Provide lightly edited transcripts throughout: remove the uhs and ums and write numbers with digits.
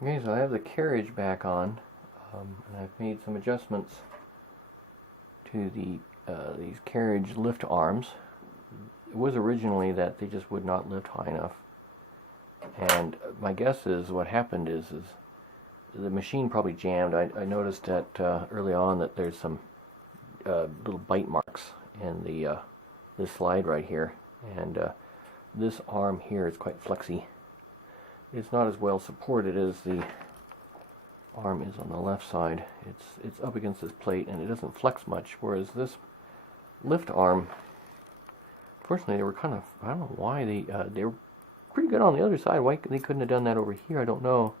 Okay, so I have the carriage back on, and I've made some adjustments to these carriage lift arms. It was originally that they just would not lift high enough, and my guess is what happened is the machine probably jammed. I noticed that early on that there's some little bite marks in this slide right here, and this arm here is quite flexy. It's not as well supported as the arm is on the left side. It's up against this plate and it doesn't flex much, whereas this lift arm, fortunately, they were kind of, I don't know why, they were pretty good on the other side. Why they couldn't have done that over here, I don't know.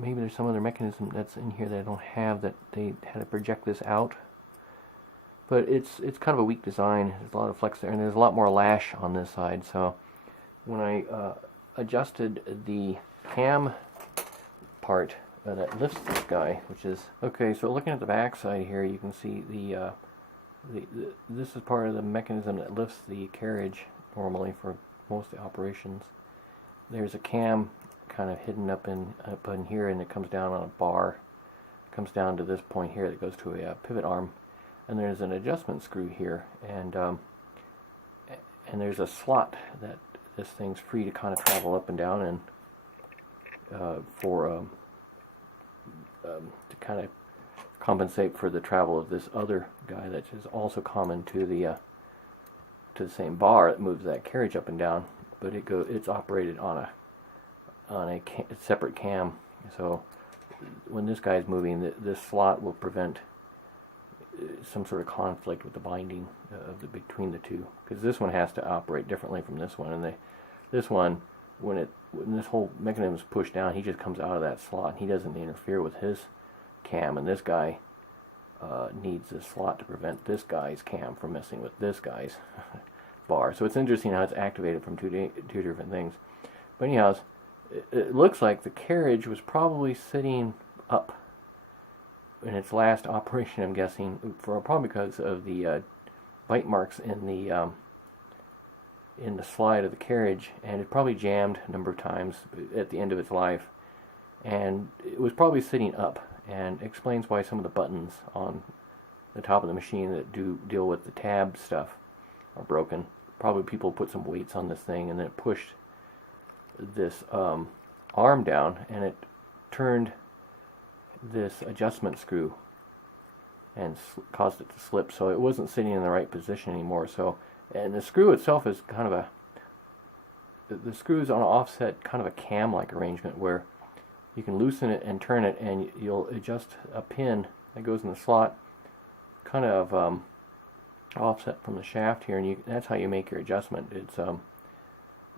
Maybe there's some other mechanism that's in here that I don't have, that they had to project this out. But it's kind of a weak design. There's a lot of flex there, and there's a lot more lash on this side. So when I adjusted the cam part that lifts this guy, which is okay. So looking at the back side here, you can see this is part of the mechanism that lifts the carriage normally for most of the operations. There's a cam kind of hidden up in here, and it comes down on a bar. It comes down to this point here that goes to a pivot arm, and there's an adjustment screw here, and there's a slot that this thing's free to kind of travel up and down, and to kind of compensate for the travel of this other guy that is also common to the same bar that moves that carriage up and down, but it's operated on a separate cam. So when this guy is moving, this slot will prevent some sort of conflict with the binding between the two, because this one has to operate differently from this one, and this one, when this whole mechanism is pushed down, he just comes out of that slot, and he doesn't interfere with his cam, and this guy needs this slot to prevent this guy's cam from messing with this guy's bar. So it's interesting how it's activated from two different things. But anyhow, it looks like the carriage was probably sitting up in its last operation, I'm guessing, probably because of the bite marks in the slide of the carriage, and it probably jammed a number of times at the end of its life, and it was probably sitting up, and explains why some of the buttons on the top of the machine that deal with the tab stuff are broken. Probably people put some weights on this thing, and then it pushed this arm down, and it turned this adjustment screw and caused it to slip, so it wasn't sitting in the right position anymore. So, and the screw itself is kind of the screws on an offset, kind of a cam-like arrangement where you can loosen it and turn it, and you'll adjust a pin that goes in the slot, kind of offset from the shaft here, and that's how you make your adjustment. It's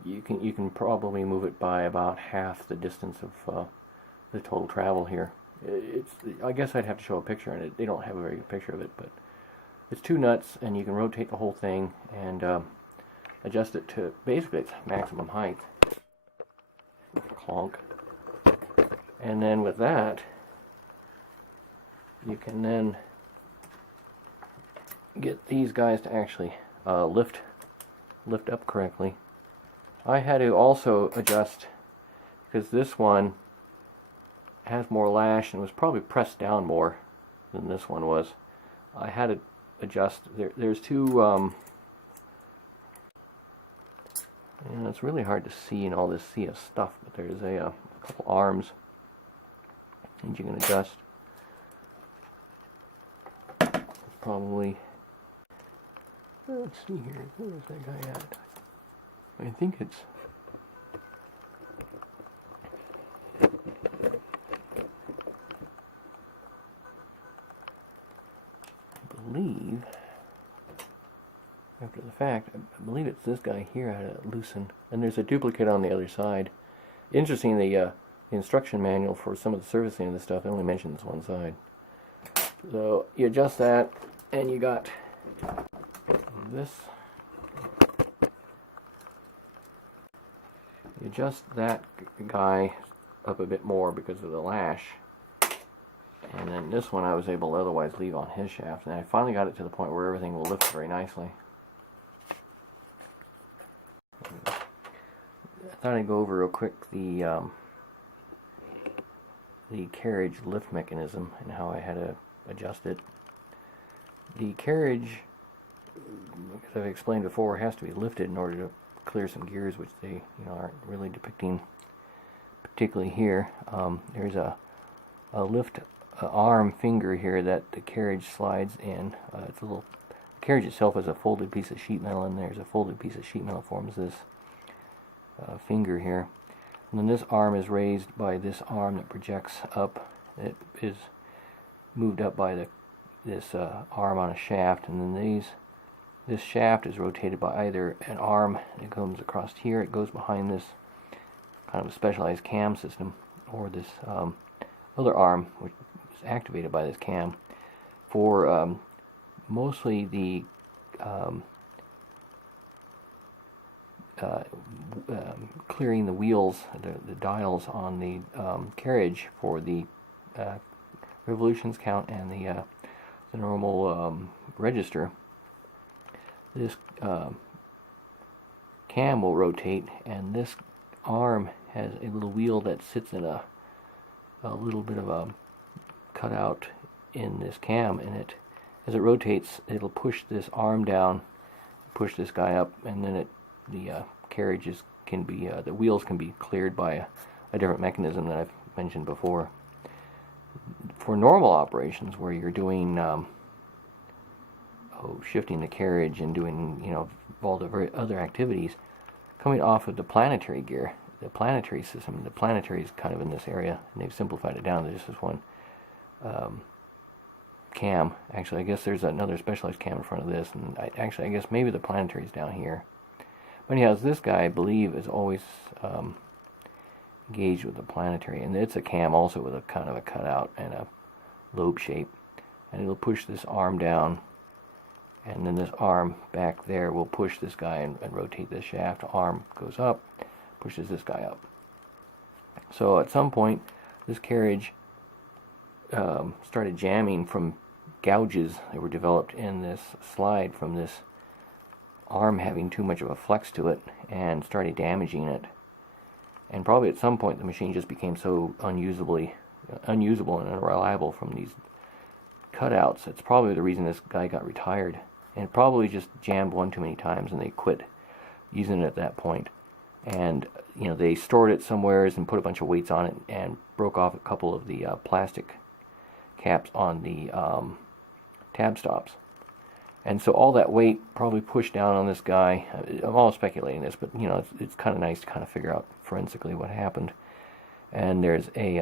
you can probably move it by about half the distance of the total travel here. I guess I'd have to show a picture, and they don't have a very good picture of it, but it's two nuts, and you can rotate the whole thing and adjust it to basically its maximum height. Clonk. And then with that, you can then get these guys to actually lift up correctly. I had to also adjust, because this one has more lash and was probably pressed down more than this one was. I had to adjust. There's two, and it's really hard to see in all this sea of stuff, but there's a couple arms and you can adjust. It's probably, let's see here, where's that guy at? I think it's, I believe, after the fact, I believe it's this guy here I had to loosen, and there's a duplicate on the other side. Interesting, the instruction manual for some of the servicing of this stuff, it only mentions one side. So you adjust that, and you got this. You adjust that guy up a bit more because of the lash, and then this one I was able to otherwise leave on his shaft, and I finally got it to the point where everything will lift very nicely. I thought I'd go over real quick the carriage lift mechanism and how I had to adjust it. The carriage, as I've explained before, has to be lifted in order to clear some gears, which they aren't really depicting particularly here. There's a lift arm finger here that the carriage slides in. It's a little. The carriage itself is a folded piece of sheet metal, and there's a folded piece of sheet metal forms this finger here. And then this arm is raised by this arm that projects up. It is moved up by this arm on a shaft, and then this shaft is rotated by either an arm that comes across here, it goes behind this kind of a specialized cam system, or this other arm which is activated by this cam for mostly the clearing the wheels, the dials on the carriage for the revolutions count and the normal register. This cam will rotate, and this arm has a little wheel that sits in a little bit of a cutout in this cam, and as it rotates, it'll push this arm down, push this guy up, and then the carriages can be the wheels can be cleared by a different mechanism that I've mentioned before. For normal operations where you're doing shifting the carriage and doing all the other activities, coming off of the planetary gear, the planetary system, the planetary is kind of in this area, and they've simplified it down to just this one cam. Actually, I guess there's another specialized cam in front of this, and I guess maybe the planetary is down here. But anyhow, this guy, I believe, is always engaged with the planetary, and it's a cam also with a kind of a cutout and a lobe shape, and it'll push this arm down, and then this arm back there will push this guy and rotate this shaft. Arm goes up, pushes this guy up. So at some point, this carriage started jamming from gouges that were developed in this slide from this arm having too much of a flex to it, and started damaging it. And probably at some point the machine just became so unusable and unreliable from these cutouts. It's probably the reason this guy got retired. And it probably just jammed one too many times, and they quit using it at that point. And they stored it somewheres and put a bunch of weights on it and broke off a couple of the plastic caps on the tab stops. And so all that weight probably pushed down on this guy. I'm all speculating this, but it's kind of nice to kind of figure out forensically what happened. And there's a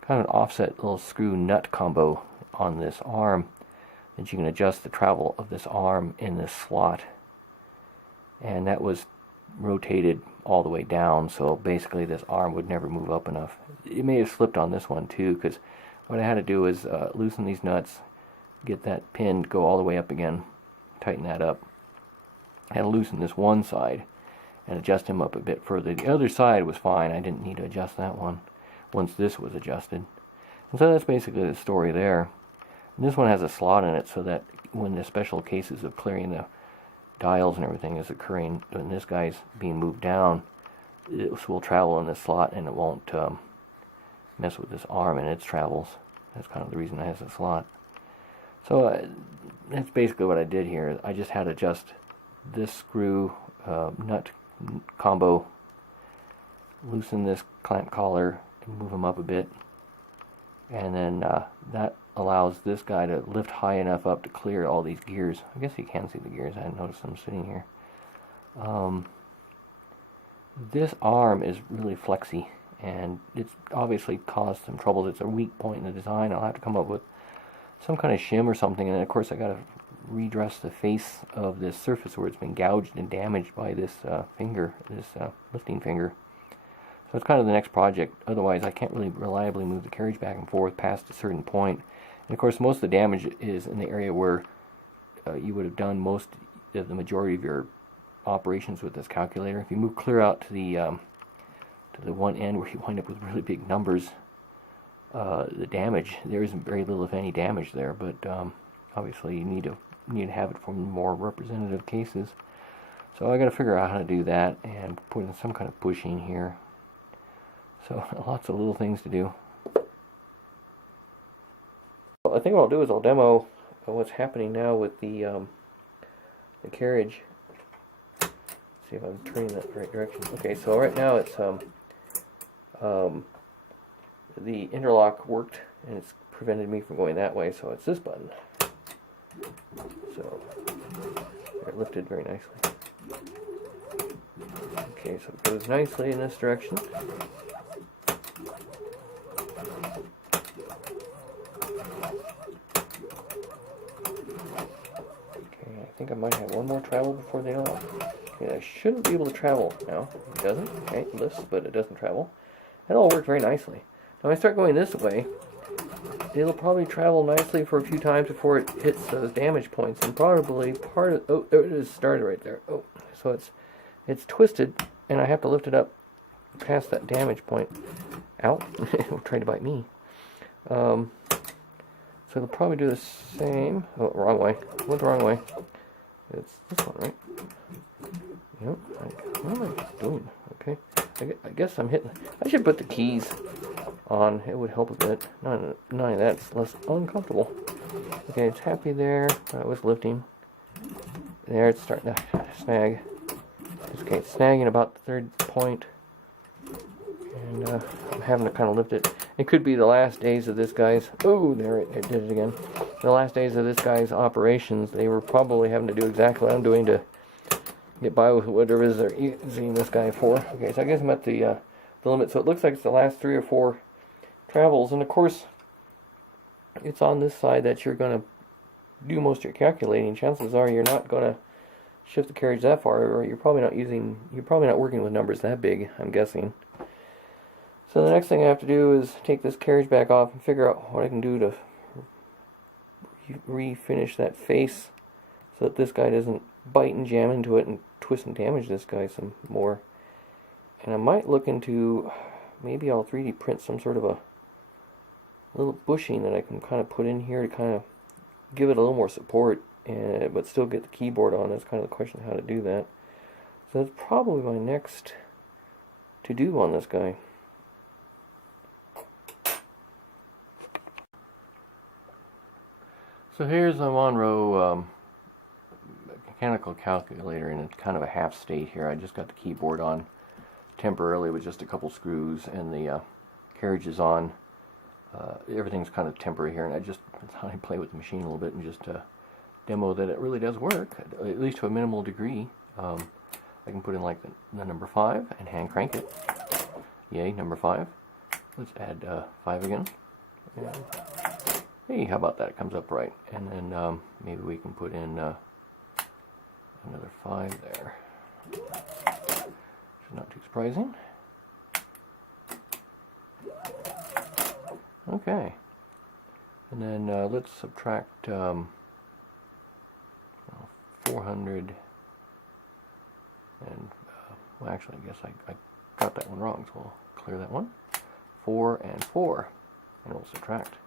kind of an offset little screw nut combo on this arm that you can adjust the travel of this arm in this slot. And that was rotated all the way down, so basically this arm would never move up enough. It may have slipped on this one too, because what I had to do is loosen these nuts, get that pin go all the way up again, tighten that up. I had to loosen this one side and adjust him up a bit further. The other side was fine. I didn't need to adjust that one once this was adjusted. And so that's basically the story there. And this one has a slot in it so that when the special cases of clearing the dials and everything is occurring, when this guy's being moved down, it will travel in this slot and it won't mess with this arm in its travels. That's kind of the reason it has a slot. So that's basically what I did here. I just had to adjust this screw nut combo, loosen this clamp collar and move them up a bit, and then that allows this guy to lift high enough up to clear all these gears. I guess you can see the gears. I didn't notice them sitting here. This arm is really flexy, and it's obviously caused some troubles. It's a weak point in the design. I'll have to come up with some kind of shim or something, and then of course I got to redress the face of this surface where it's been gouged and damaged by this finger, this lifting finger. So it's kind of the next project. Otherwise I can't really reliably move the carriage back and forth past a certain point. And of course most of the damage is in the area where you would have done most of the majority of your operations with this calculator. If you move clear out to the one end where you wind up with really big numbers, the damage, there isn't very little if any damage there, but obviously you need to have it for more representative cases. So I got to figure out how to do that and put in some kind of bushing here. So lots of little things to do. Well, I think what I'll do is I'll demo what's happening now with the carriage. See if I'm turning that the right direction. Okay, so right now it's the interlock worked and it's prevented me from going that way, so it's this button. So it lifted very nicely. Okay, so it goes nicely in this direction. Okay, I think I might have one more travel before they off. Okay, I shouldn't be able to travel now. It doesn't. Okay, it lifts, but it doesn't travel. It all worked very nicely. Now when I start going this way, it'll probably travel nicely for a few times before it hits those damage points, and probably part of, oh, there it is, started right there. Oh, so it's twisted, and I have to lift it up past that damage point. Ow, it'll try to bite me. So it'll probably do the same. Oh, wrong way. Went the wrong way. It's this one, right? Yep. What am I doing? Okay. I guess I'm hitting. I should put the keys on. It would help a bit. None of that's less uncomfortable. Okay, it's happy there. It was lifting. There, it's starting to snag. Okay, it's snagging about the third point. And I'm having to kind of lift it. It could be the last days of this guy's... Oh, there it did it again. The last days of this guy's operations, they were probably having to do exactly what I'm doing to get by with whatever it is they're using this guy for. Okay, so I guess I'm at the limit. So it looks like it's the last 3 or 4 travels. And of course, it's on this side that you're going to do most of your calculating. Chances are you're not going to shift the carriage that far, or you're probably not working with numbers that big, I'm guessing. So the next thing I have to do is take this carriage back off and figure out what I can do to refinish that face so that this guy doesn't bite and jam into it and twist and damage this guy some more. And I might look into, maybe I'll 3D print some sort of a little bushing that I can kind of put in here to kind of give it a little more support, but still get the keyboard on. That's kind of the question, how to do that. So that's probably my next to do on this guy. So here's a Monroe mechanical calculator in kind of a half state here. I just got the keyboard on temporarily with just a couple screws, and the carriage is on. Everything's kind of temporary here, and I thought I'd play with the machine a little bit and just demo that it really does work, at least to a minimal degree. I can put in like the number 5 and hand crank it. Yay, number 5. Let's add 5 again. And hey, how about that? It comes up right. And then maybe we can put in another 5 there. Which is not too surprising. Okay. And then let's subtract 400 and, well, actually, I guess I got that one wrong, so we'll clear that one. 4 and 4, and we'll subtract.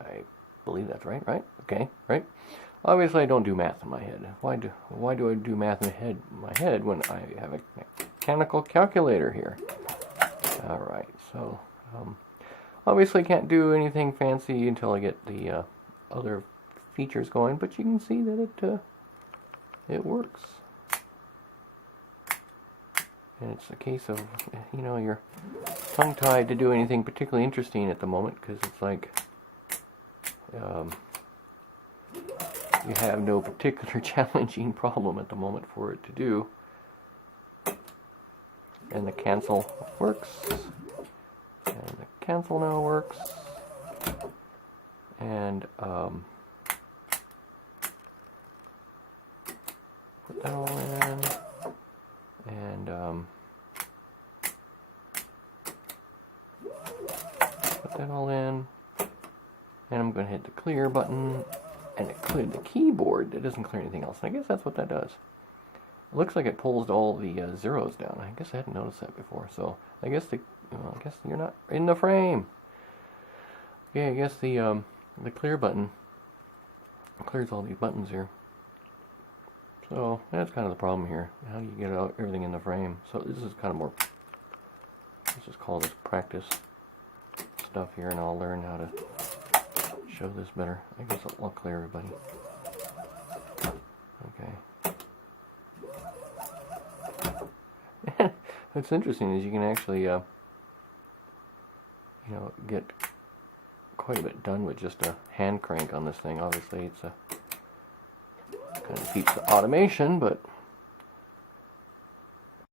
I believe that's right, right? Okay, right? Obviously, I don't do math in my head. Why do I do math in my head when I have a mechanical calculator here? All right, so obviously can't do anything fancy until I get the other features going, but you can see that it works. And it's a case of, you know, you're tongue-tied to do anything particularly interesting at the moment, because it's like you have no particular challenging problem at the moment for it to do. And the cancel works. And the cancel now works. And put that all in. And put that all in. And I'm going to hit the clear button. And it cleared the keyboard. It doesn't clear anything else. And I guess that's what that does. It looks like it pulls all the zeros down. I guess I hadn't noticed that before. So I guess I guess you're not in the frame. Okay, I guess the clear button clears all these buttons here. So that's kind of the problem here. How do you get everything in the frame? So this is kind of more, let's just call this practice stuff here, and I'll learn how to show this better. I guess I'll clear everybody. Okay. What's interesting is you can actually, you know, get quite a bit done with just a hand crank on this thing. Obviously, it's a kind of defeats the automation, but